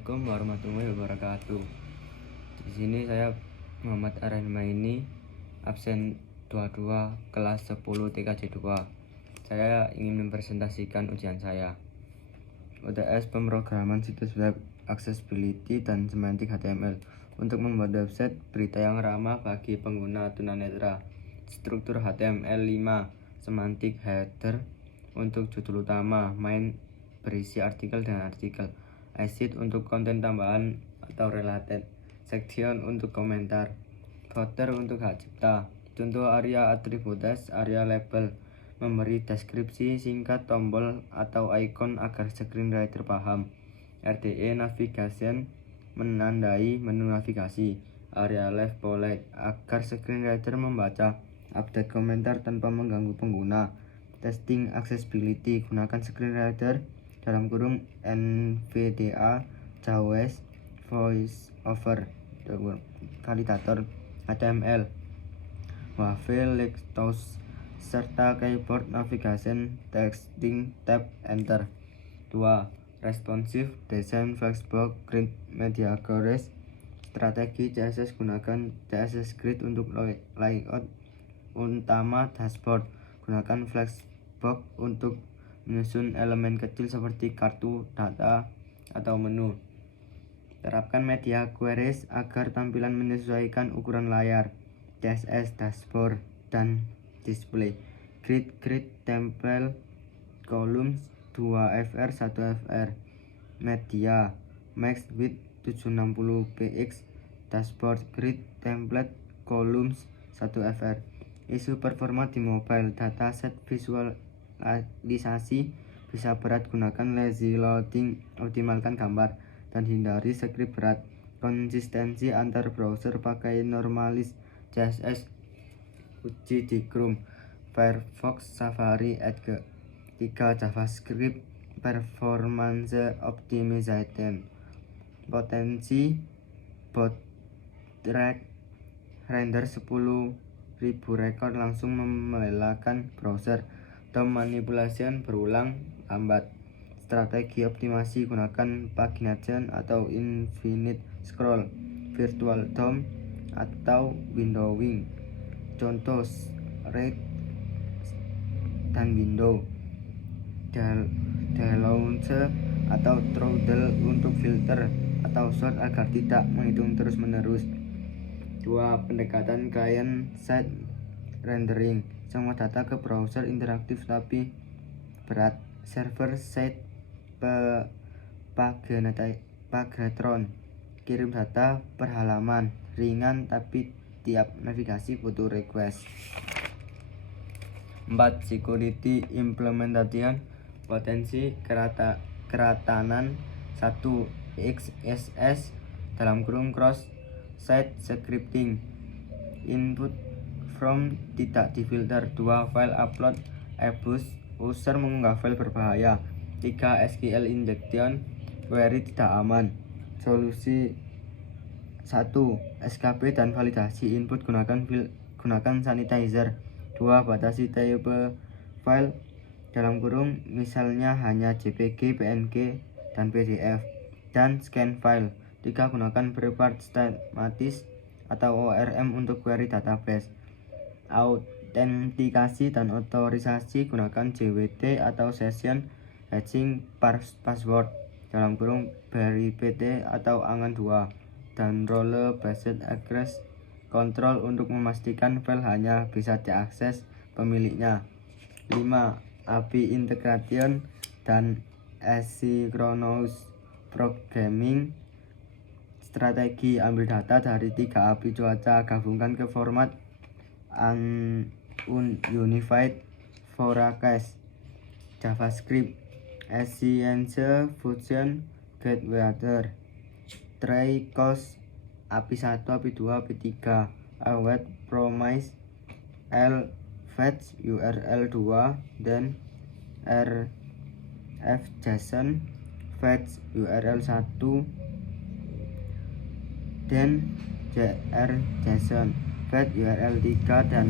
Assalamualaikum warahmatullahi wabarakatuh. Di sini saya Muhammad Arahmaini, absen 22 kelas 10 TKJ 2. Saya ingin mempresentasikan ujian saya. UTS pemrograman situs web, accessibility dan semantik HTML untuk membuat website berita yang ramah bagi pengguna tunanetra. Struktur HTML 5, semantik header untuk judul utama, main berisi artikel dan artikel, exit untuk konten tambahan atau related, section untuk komentar, footer untuk hak cipta. Contoh area atributes, area label, memberi deskripsi singkat, tombol atau icon agar screenreader paham. RDE navigation, menandai menu navigasi. Area left bullet agar screenreader membaca. Update komentar tanpa mengganggu pengguna. Testing accessibility, gunakan screenreader (NVDA, JAWS, VoiceOver, validator HTML, Wave, Lextos, serta keyboard navigation, texting, tab, enter. 2. Responsive design, Flexbox, grid, media queries. Strategi CSS, gunakan CSS Grid untuk layout utama dashboard. Gunakan Flexbox untuk menyusun elemen kecil seperti kartu, data, atau menu. Terapkan media queries agar tampilan menyesuaikan ukuran layar, CSS, dashboard, dan display. Grid template, columns 2fr 1fr. Media max width 760 px. Dashboard grid template, columns 1fr. Isu performa di mobile, dataset visualisasi bisa berat, gunakan lazy loading, optimalkan gambar, dan hindari script berat. Konsistensi antar browser, pakai normalis CSS. Uji di Chrome, Firefox, Safari, Edge. 3. JavaScript performance optimization. Potensi bottleneck, render 10.000 record langsung membelakang browser. DOM manipulation berulang lambat. Strategi optimasi, gunakan pagination atau infinite scroll, virtual DOM atau windowing. Contoh read dan window. Delaunce atau throttle untuk filter atau sort agar tidak menghitung terus-menerus. 2. Pendekatan client-side rendering, semua data ke browser interaktif tapi berat. Server-side pagination, kirim data per halaman, ringan tapi tiap navigasi butuh request. 4. Security implementation, potensi keratanan. 1. XSS (cross site scripting), input from tidak difilter. 2. File upload abuse, user mengunggah file berbahaya. 3. SQL injection, query tidak aman. Solusi 1. SKP dan validasi input, gunakan sanitizer. 2. Batasi type file (misalnya hanya JPG, PNG, dan PDF), dan scan file. 3. Gunakan prepared schematis atau ORM untuk query database. Autentikasi dan otorisasi, gunakan JWT atau session hatching password (BRIPT atau ANGAN 2), dan role based access control untuk memastikan file hanya bisa diakses pemiliknya. 5. API integration dan asynchronous programming, strategi ambil data dari 3 API cuaca, gabungkan ke format unified forecast. JavaScript Essence function get weather, try cost, API 1, API 2, API 3. Await promise L fetch URL 2, dan rf JSON fetch URL 1, dan jr JSON fetch URL 3, dan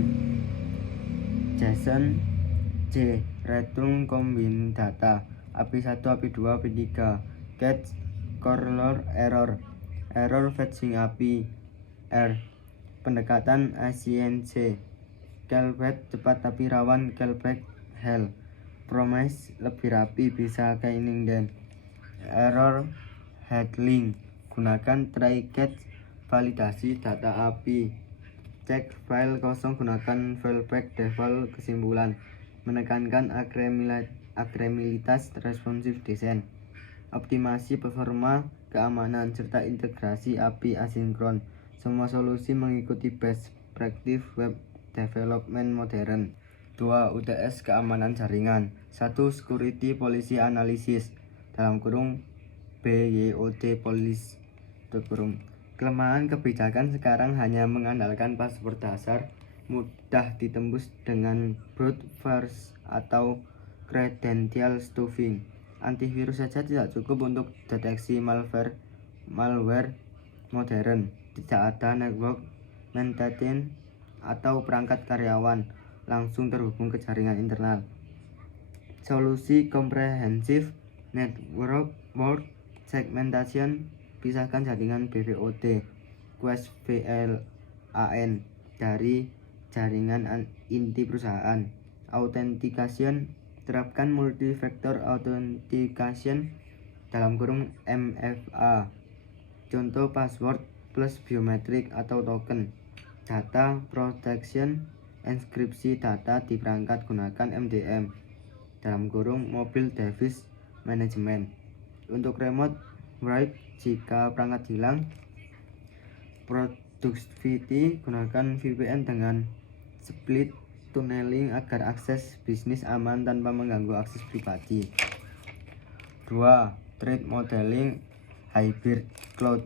JSON return combine data. API 1, API 2, API 3. Catch Corner error fetching API, R. Pendekatan ACNC, callback cepat tapi rawan callback hell, promise lebih rapi bisa kaining dan error handling, gunakan try catch validasi data API, cek file kosong gunakan fallback default kesimpulan, menekankan akredibilitas responsive design, optimasi performa keamanan serta integrasi API asinkron. Semua solusi mengikuti best practice web development modern. 2. UTS keamanan jaringan. 1. Security Policy Analysis (BYOD Policy). Kelemahan kebijakan sekarang hanya mengandalkan password dasar, mudah ditembus dengan brute force atau credential stuffing. Antivirus saja tidak cukup untuk deteksi malware modern. Tidak ada network maintenance atau perangkat karyawan langsung terhubung ke jaringan internal. Solusi comprehensive network segmentation, pisahkan jaringan BVOD Quest VLAN dari jaringan inti perusahaan. Authentication, terapkan multi-factor authentication (MFA). Contoh password plus biometrik atau token. Data protection, enkripsi data di perangkat gunakan MDM (mobile device management). Untuk remote write, jika perangkat hilang. Productivity, gunakan VPN dengan split tunneling agar akses bisnis aman tanpa mengganggu akses pribadi. 2. Threat modeling hybrid cloud,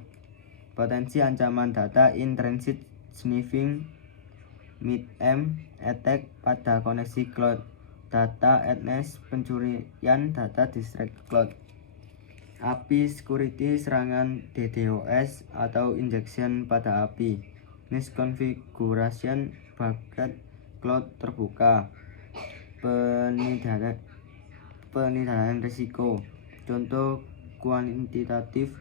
potensi ancaman data in transit sniffing, mid-M attack pada koneksi cloud, data adness, pencurian data distract cloud. API security, serangan DDoS atau injection pada API, misconfiguration bucket cloud terbuka, penilaian risiko. Contoh kuantitatif,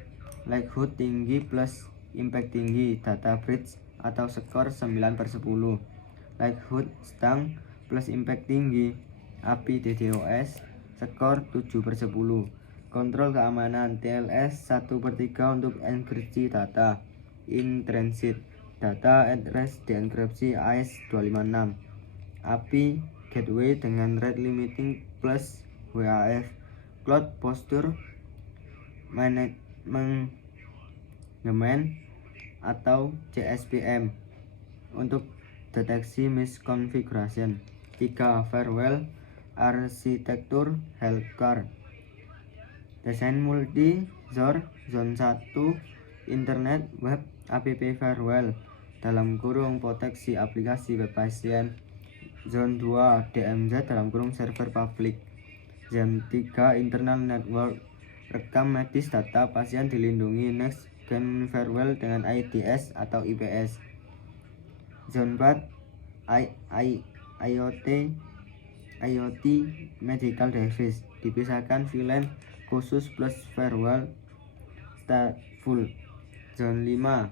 likelihood tinggi plus impact tinggi, data breach atau skor 9/10, likelihood sedang plus impact tinggi, API DDoS, skor 7/10. Kontrol keamanan, TLS 1/3 untuk enkripsi data in transit, data at rest dienkripsi AES-256, API gateway dengan rate limiting plus WAF, cloud posture management atau CSPM untuk deteksi misconfiguration. 3. Firewall arsitektur healthcare, desain multi zone 1 internet web app firewall (proteksi aplikasi web pasien), zone 2 DMZ (server publik), zone 3 internal network, rekam medis data pasien dilindungi next gen firewall dengan IDS atau IPS. Zone 4 IoT medical device, dipisahkan VLAN khusus plus firewall stateful. Zone 5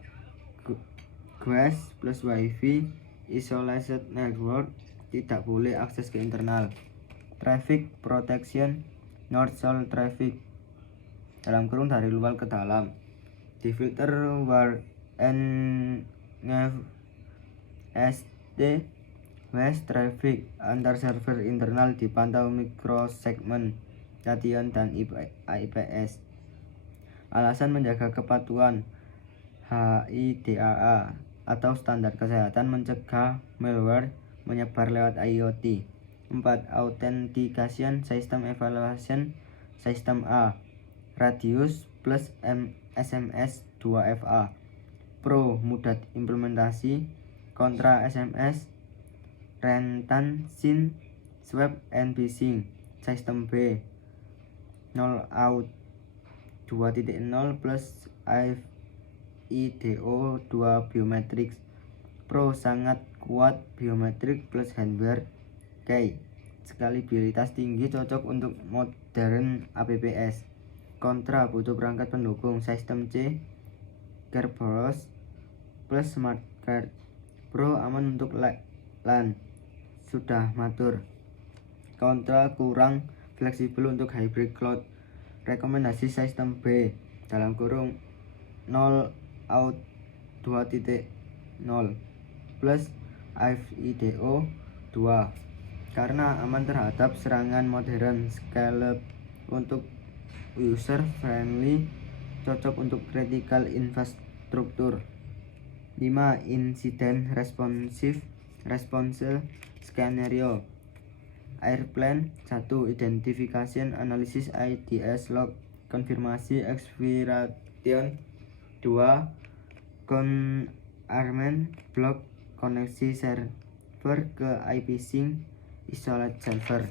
GWAS plus WiFi isolated network, tidak boleh akses ke internal. Traffic protection, north-south traffic (dari luar ke dalam), difilter where NFST. West traffic antar server internal dipantau mikrosegmen, Cation dan IPS. Alasan menjaga kepatuhan HIDAA atau standar kesehatan, mencegah malware menyebar lewat IoT. 4. Authentication System Evaluation System A, Radius plus SMS 2FA, Pro mudah implementasi, kontra SMS, rentan SYN, swab and phishing. Sistem B 0out 2.0 plus FIDO 2 biometrics, Pro sangat kuat biometrik plus hardware key, skalabilitas tinggi, cocok untuk modern APPS. Kontra butuh perangkat pendukung sistem C, Kerberos plus smart card. Pro aman untuk LAN, sudah matur. Kontra kurang fleksibel untuk hybrid cloud. Rekomendasi sistem B dalam kurung 0 out 2.0 plus FIDO 2 karena aman terhadap serangan modern, scalable untuk user friendly, cocok untuk critical infrastruktur. 5. Incident response scenario. Airplane 1. Identification analysis IDS log konfirmasi expiration. 2. Conarment block koneksi server ke IPsync isolate server.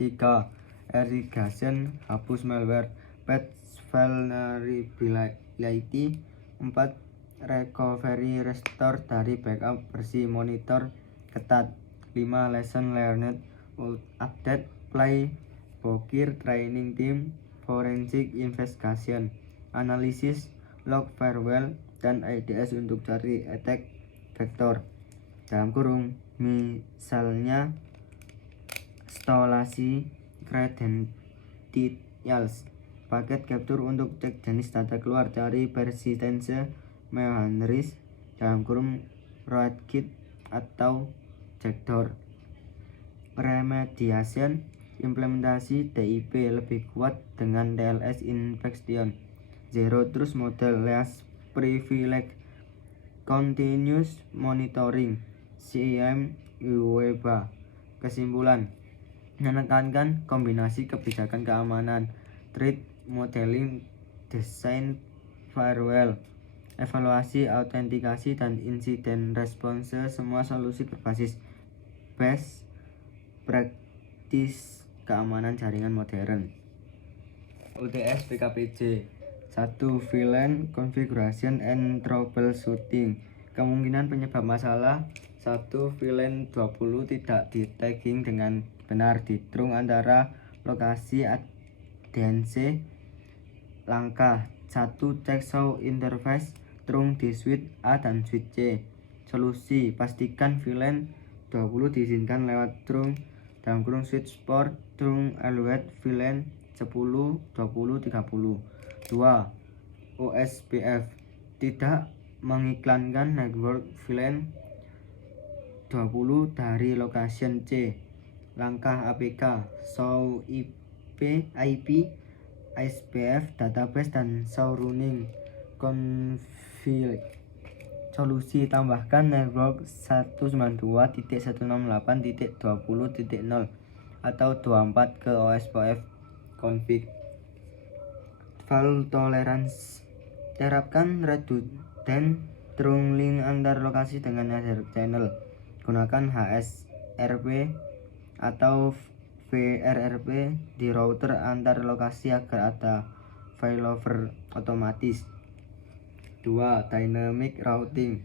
3. Irrigation hapus malware patch vulnerability. 4. Recovery restore dari backup bersih, monitor ketat. 5. Lesson learned update play bokir training team forensic investigation analisis log firewall dan IDS untuk cari attack vector. Dalam kurung misalnya instalasi credentials, paket capture untuk cek jenis data keluar, cari persistence mechanism dalam kurung rootkit atau jackdoor. Remediation implementasi DIP lebih kuat dengan TLS inspection, zero trust model, less privilege, continuous monitoring, CM UEBA. Kesimpulan, menekankan kombinasi kebijakan keamanan, threat modeling, desain firewall, evaluasi, autentikasi, dan insiden response. Semua solusi berbasis best practice keamanan jaringan modern. UTS PKPJ. 1. VLAN configuration and troubleshooting. Kemungkinan penyebab masalah. 1. VLAN 20 tidak di tagging dengan benar di trunk antara lokasi ADNC. Langkah 1. Cek show interface trunk di switch A dan switch C. Solusi, pastikan VLAN 20 diizinkan lewat trunk dalam kurung switch port trunk evaluate VLAN 10, 20, 30. 2. OSPF tidak mengiklankan network VLAN 20 dari location C. Langkah APK, show IP, ISPF database dan show running config. Solusi, tambahkan network 192.168.20.0 atau 24 ke OSPF config. Fault tolerance, terapkan redundant trunk link antar lokasi dengan network channel. Gunakan HSRP atau VRRP di router antar lokasi agar ada failover otomatis. 2. Dynamic routing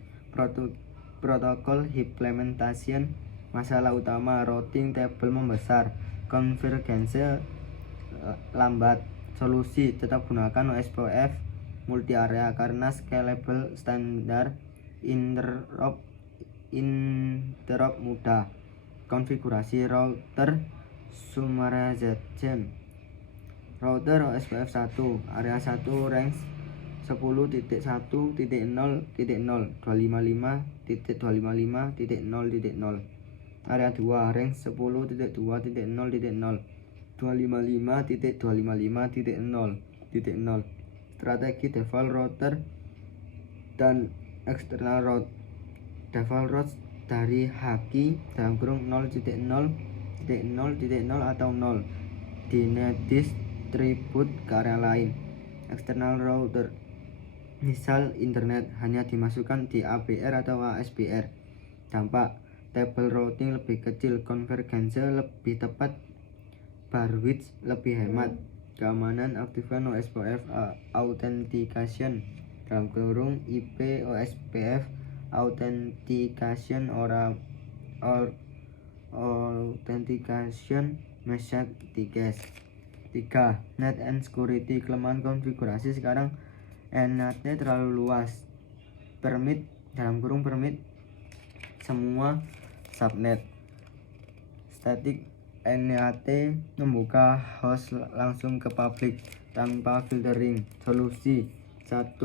protokol implementation. Masalah utama, routing table membesar, konvergensi lambat. Solusi, tetap gunakan OSPF multi area karena scalable, standar, interrupt mudah. Konfigurasi router summarization. Router OSPF 1, area 1, range 10.1.0.0 255.255.0.0. Area 2, range 10.2.0.0 255.255.0.0. Strategi default router dan external route. Default route dari haki dalam kurung 0.0.0.0 atau 0 distribute ke area lain. External router, misal internet, hanya dimasukkan di ABR atau ASBR. Dampak, table routing lebih kecil, konvergensi lebih tepat, bandwidth lebih hemat. Keamanan, aktifkan OSPF authentication dalam kurung IP OSPF authentication authentication message tickets. 3. Net and security. Kelemahan konfigurasi sekarang NAT terlalu luas. Permit semua subnet. Static NAT membuka host langsung ke publik tanpa filtering. Solusi 1.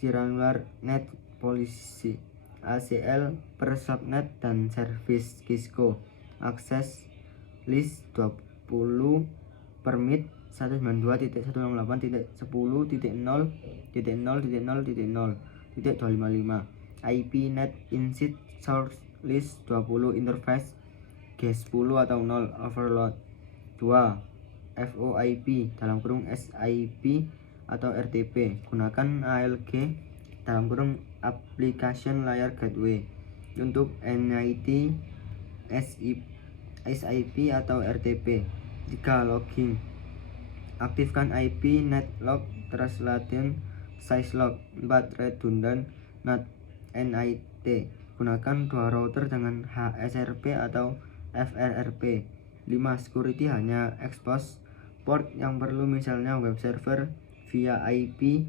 Granular Net Policy ACL per subnet dan service Cisco. Akses list 20 permit 192.10.0.0.0.0.255 IP net init source list 20 interface G10 atau 0 overload. 2. VoIP (SIP atau RTP). Gunakan ALG Application Layer Gateway untuk NIT SIP atau RTP. 3. Logging. Aktifkan IP net log translation syslog. 4. Redundant NIT. Gunakan 2 router dengan HSRP atau FRRP. 5. Security hanya expose port yang perlu, misalnya web server via IP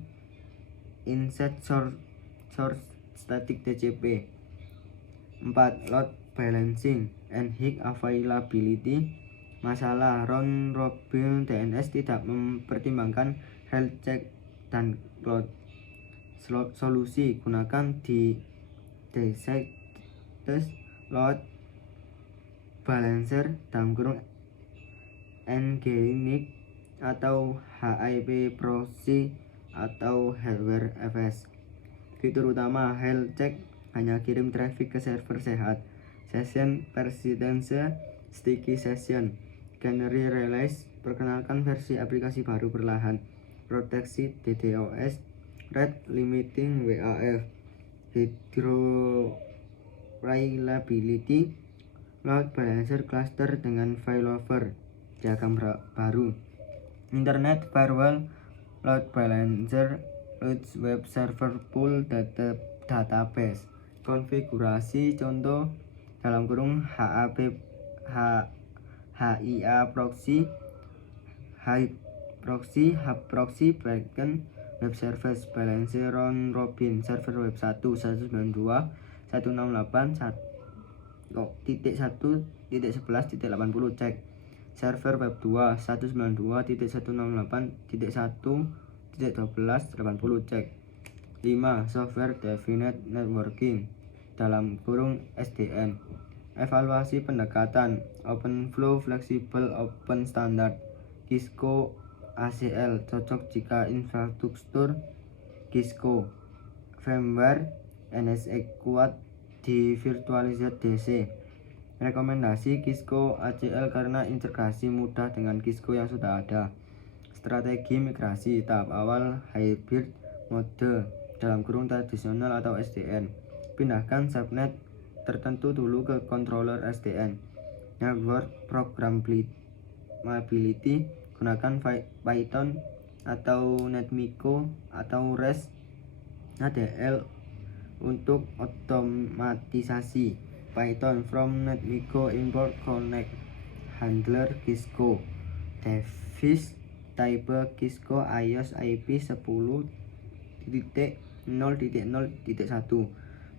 inside source static TCP. 4. Load balancing and high availability. Masalah round robin DNS tidak mempertimbangkan health check dan load. Solusi: gunakan di designated load balancer NGINX atau HIP proxy atau hardware FS. Fitur utama health check hanya kirim traffic ke server sehat. Session persistence sticky session. Canary release, perkenalkan versi aplikasi baru perlahan. Proteksi DDoS. Rate limiting WAF. Hydro reliability. Load balancer cluster dengan failover. Diagram baru. Internet firewall. Load balancer. Load web server pool database. Konfigurasi contoh HIA proxy, hub proxy, backend web service, balancer round robin, server web 1 192.168.1.11.80 cek. Server web 2 192.168.1.12.80 cek. 5. Software Defined Networking (SDN). Evaluasi pendekatan OpenFlow Flexible Open Standard. Cisco ACL cocok jika infrastruktur Cisco firmware NSX kuat di virtualized DC. Rekomendasi Cisco ACL karena integrasi mudah dengan Cisco yang sudah ada. Strategi migrasi tahap awal hybrid mode (tradisional atau SDN). Pindahkan subnet tertentu dulu ke controller SDN. Network Programmability. Gunakan Python atau NetMiko atau REST ADL untuk otomatisasi. Python from NetMiko import connect handler Cisco. Device type Cisco iOS IP 10.0.0.1.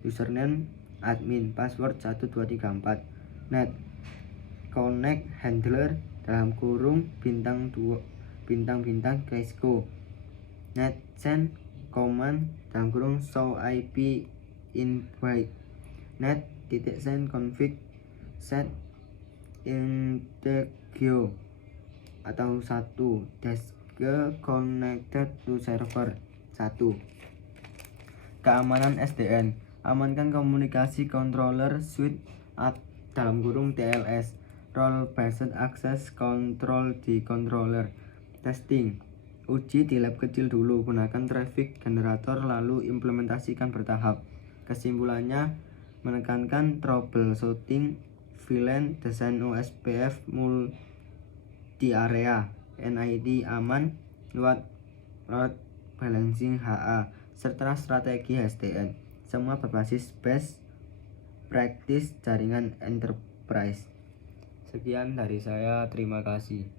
Username admin, password 1234. Net connect handler bintang Cisco. Net send command show IP invite. Net send config set integrate atau 1. Desk connected to server 1. Keamanan SDN. Amankan komunikasi controller suite (TLS). Role based access control di controller. Testing. Uji di lab kecil dulu, gunakan traffic generator lalu implementasikan bertahap. Kesimpulannya, menekankan troubleshooting, VLAN, desain OSPF multi area, NIT aman, load balancing HA, serta strategi SDN. Semua berbasis best practice jaringan enterprise. Sekian dari saya, terima kasih.